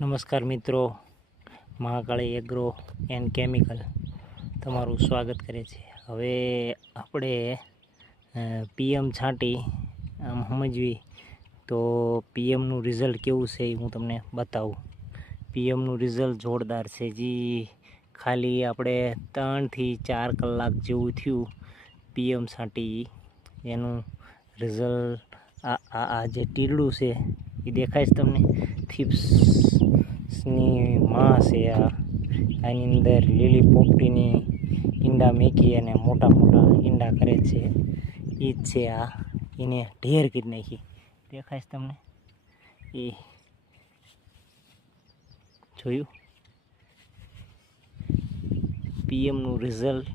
નમસ્કાર મિત્રો, Mahakali agro and chemical તમારું સ્વાગત કરે છે. હવે આપણે પીએમ છાંટી આમ સમજવી તો પીએમનું રિઝલ્ટ કેવું છે એ હું તમને બતાવું. પીએમનું રિઝલ્ટ જોરદાર છે. ખાલી આપણે 3 થી 4 કલાક જેવું થયું પીએમ છાંટી એનું રિઝલ્ટ આ જે ટીરડું છે એ દેખાય છે તમને. થીપ્સની માં છે આની અંદર લીલી પોપટીની ઈંડા મેકી અને મોટા મોટા ઈંડા કરે છે. એ જ છે આ, એને ઢેર કરી નાખી. દેખાય છે તમને? એ જોયું પીએમનું રિઝલ્ટ